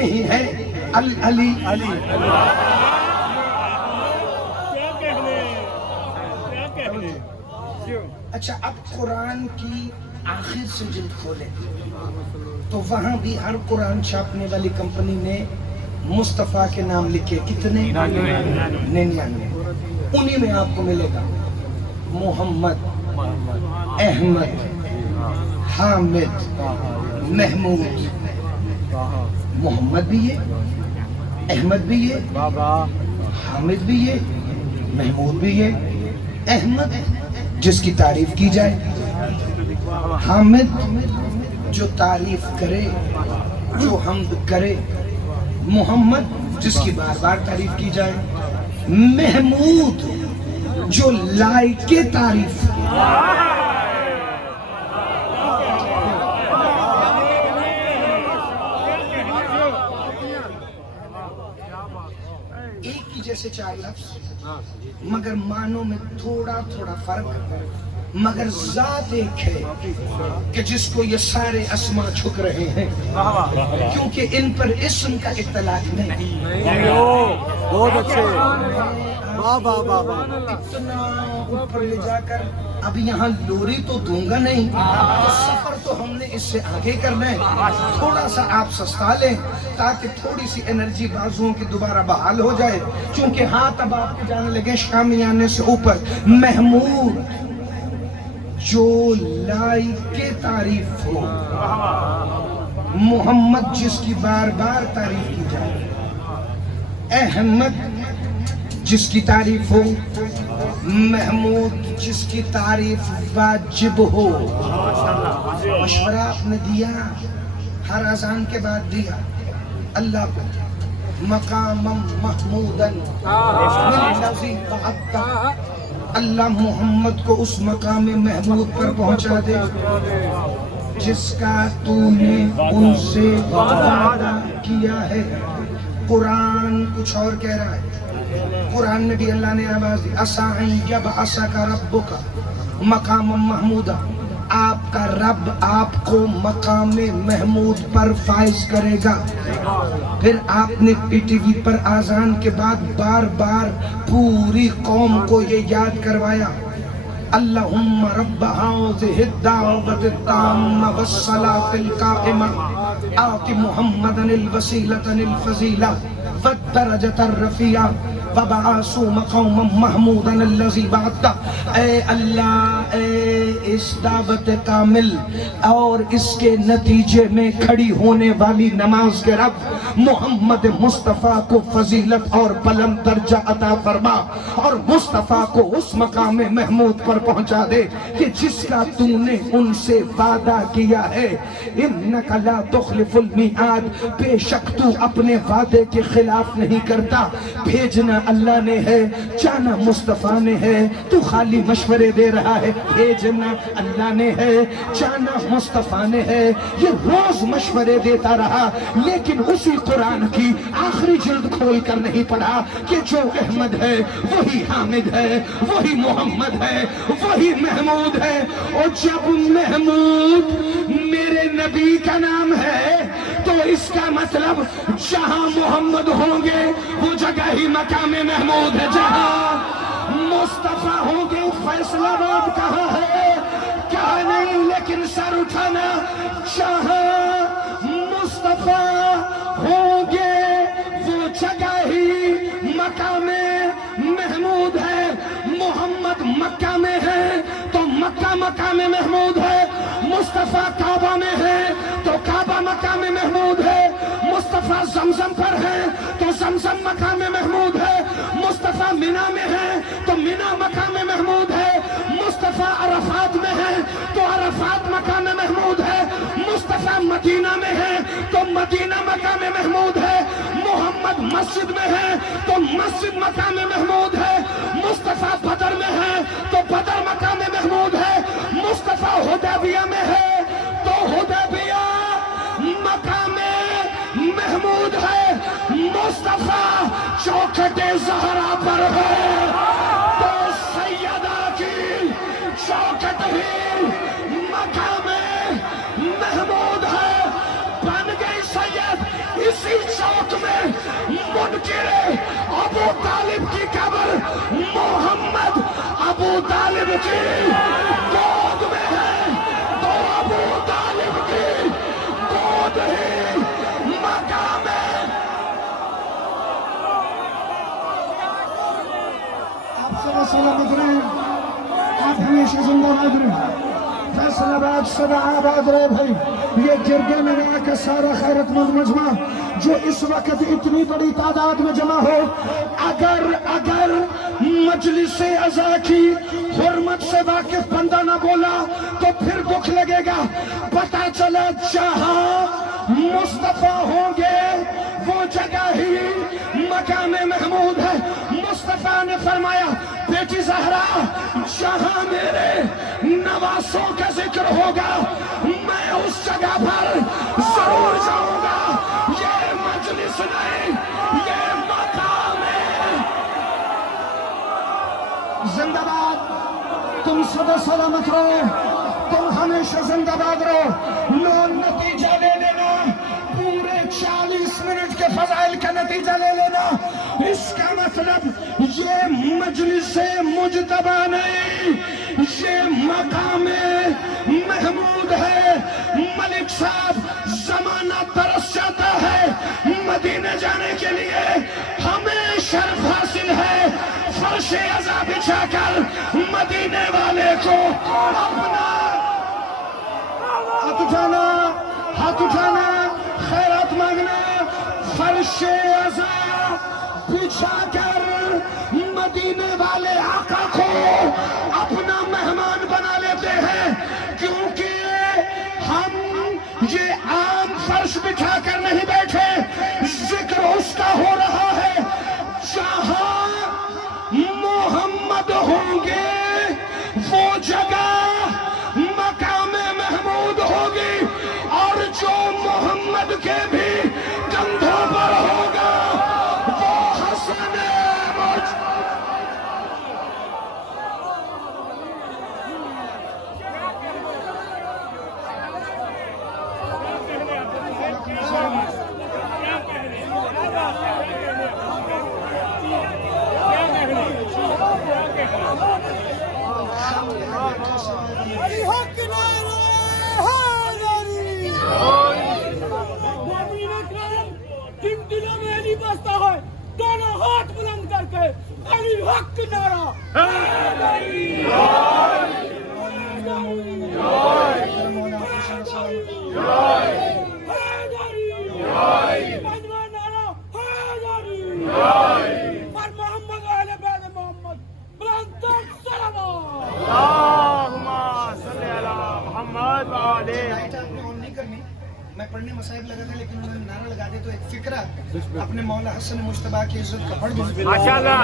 میں ہی ہے العلی. اچھا اب قرآن کی آخر سے جلد کھولے تو وہاں بھی ہر قرآن چھاپنے والی کمپنی نے مصطفیٰ کے نام لکھے. کتنے؟ 99. انہی میں آپ کو ملے گا محمد، احمد، حامد، محمود. محمد بھی یہ، احمد بھی یہ، حامد بھی یہ، محمود بھی یہ. احمد جس کی تعریف کی جائے، حامد جو تعریف کرے، جو حمد کرے، محمد جس کی بار بار تعریف کی جائے، محمود جو لائق تعریف. ایک ہی جیسے 4 لفظ مگر معنوں میں تھوڑا تھوڑا فرق، مگر ذات ایک ہے کہ جس کو یہ سارے اسما جھک رہے ہیں کیونکہ ان پر اسم کا اطلاق نہیں. بہت اچھے. اتنا اوپر لے جا کر اب یہاں لوری تو دوں گا نہیں، سفر تو ہم نے اس سے آگے کرنا ہے. تھوڑا سا آپ سستا لیں تاکہ تھوڑی سی انرجی بازوؤں کی دوبارہ بحال ہو جائے، چونکہ ہاتھ اب آپ کے جانے لگے شامیانے سے اوپر. محمود جو لائق تعریف ہو، محمد جس کی بار بار تعریف کی جائے، احمد جس کی تعریف ہو، محمود جس کی تعریف واجب ہو. مشورہ آپ نے دیا، ہر اذان کے بعد دیا، اللہ کو مقام محمودا الذی وعدتہ، اللہ محمد کو اس مقام محمود پر پہنچا دے جس کا تو نے ان سے وعدہ کیا ہے. قرآن کچھ اور کہہ رہا ہے. قرآن میں بھی اللہ نے آواز دی، اسائی یبعثک ربک مقام محمودا، آپ کا رب آپ کو مقام محمود پر فائز کرے گا. پھر آپ نے پی ٹی وی پر آذان کے بعد بار بار پوری قوم کو یہ یاد کروایا، اللہم رب ہذہ الدعوۃ التامہ والصلاۃ القائمہ آت محمدا الوسیلۃ الفضیلہ والدرجۃ الرفیعہ وبعثوا مقاما محمودا الذی وعدتہ. اے اللہ، اے اس دعوت کامل اور اس کے نتیجے میں کھڑی ہونے والی نماز کے رب، محمد مصطفیٰ کو فضیلت اور بلند درجہ عطا فرما اور مصطفیٰ کو اس مقام محمود پر پہنچا دے کہ جس کا تو نے ان سے وعدہ کیا ہے. انک لا تخلف المیعاد، بے شک تو اپنے وعدے کے خلاف نہیں کرتا. بھیجنا اللہ نے ہے، جانا مصطفیٰ نے ہے. تو خالی مشورے دے رہا ہے. بھیجنا اللہ نے ہے، جانا مصطفیٰ نے ہے. یہ روز مشورے دیتا رہا لیکن اسی قرآن کی آخری جلد کھول کر نہیں پڑھا کہ جو احمد ہے وہی حامد ہے، وہی محمد ہے، وہی محمود ہے. اور جب محمود میرے نبی کا نام ہے تو اس کا مطلب جہاں محمد ہوں گے وہ جگہ ہی مقام محمود ہے. جہاں مصطفیٰ ہوں گے فیصلہ آباد کہاں ہے؟ کہا نہیں، لیکن سر اٹھانا. جہاں مصطفیٰ ہوں گے وہ جگہ ہی مقام محمود ہے. محمد مکہ میں ہے تو مکہ مقام محمود ہے. مصطفیٰ کعبہ میں ہے تو کعبہ مقام محمود ہے. مصطفیٰ زمزم پر ہے تو زمزم مقام محمود ہے. مصطفیٰ مینا میں ہے تو مینا مقام محمود ہے. مصطفیٰ عرفات میں ہے تو عرفات مقام محمود ہے. مصطفیٰ مدینہ میں ہے تو مدینہ مقام محمود ہے. محمد مسجد میں ہے تو مسجد مقام محمود ہے. مصطفیٰ بدر میں ہے تو بدر مقام محمود ہے. مصطفیٰ حدیبیہ میں ہے تو حدیبیہ مقام محمود ہے. مصطفیٰ چوکھٹ زہرا پر ہے تو سیدہ کی چوکھٹ ہی مقام محمود ہے. بن گئی سید، اس اسی چوک میں منکر ابو طالب کی قبر محمد ابو طالب کی گود میں ہے، تو ابو طالب کی گود ہی مقام ہے۔ آپ سب سلامت رہیں، آپ ہمیشہ زندہ باد رہیں۔ فیصل آباد صدا آباد رہے بھائی، یہ جرگے میں گیا کہ سارا خیرت مند مجمع جو اس وقت اتنی بڑی تعداد میں جمع ہو، اگر مجلس عزا کی حرمت سے واقف بندہ نہ بولا تو پھر دکھ لگے گا۔ پتہ چلا جہاں مصطفیٰ ہوں گے وہ جگہ ہی مقام محمود ہے۔ مصطفیٰ نے فرمایا بیٹی زہرا، جہاں میرے نواسوں کا ذکر ہوگا میں اس جگہ پر ضرور جاؤں گا۔ یہ مجلس نہیں، یہ مقام ہے۔ زندہ باد، تم سدا سلامت رہو، تم ہمیشہ زندہ باد رہو۔ لو نتیجہ لے لینا، پورے 40 منٹ کے فضائل کا نتیجہ لے لینا۔ اس کا مطلب یہ مجلس مجتبی نہیں، یہ مقام محمود ہے۔ ملک صاحب زمانہ برس جاتا ہے، مدینے جانے کے لیے ہمیں شرف حاصل ہے فرش عزا بچھا کر مدینے والے کو اپنا ہاتھ اٹھانا، خیرات مانگنا، فرش عزا بچھا کر مدینے والے آقا کو اپنا مہمان بنا لیتے ہیں، کیونکہ ہم یہ عام فرش بچھا کر نہیں بیٹھے، ذکر اس کا ہو رہا ہے جہاں محمد ہوں گے وہ جگہ مقام محمود ہوگی، اور جو محمد کے بھی کندھوں پر ہوگا وہ حسن مجھ۔ دونوں ہاتھ بلند کر کے علی حق نعرہ اور محمد اہل بیت محمد بلند صلوات۔ اللہم صلی علی محمد و آلہ۔ لائٹ آپ نے آن نہیں کرنی، میں پڑھنے مصائب لگا تھا لیکن انہوں نے نعرہ لگا دیا تو ایک فکرہ اپنے مولا حسن مجتبی کی عزت کا پڑھ دوں۔ ماشاءاللہ۔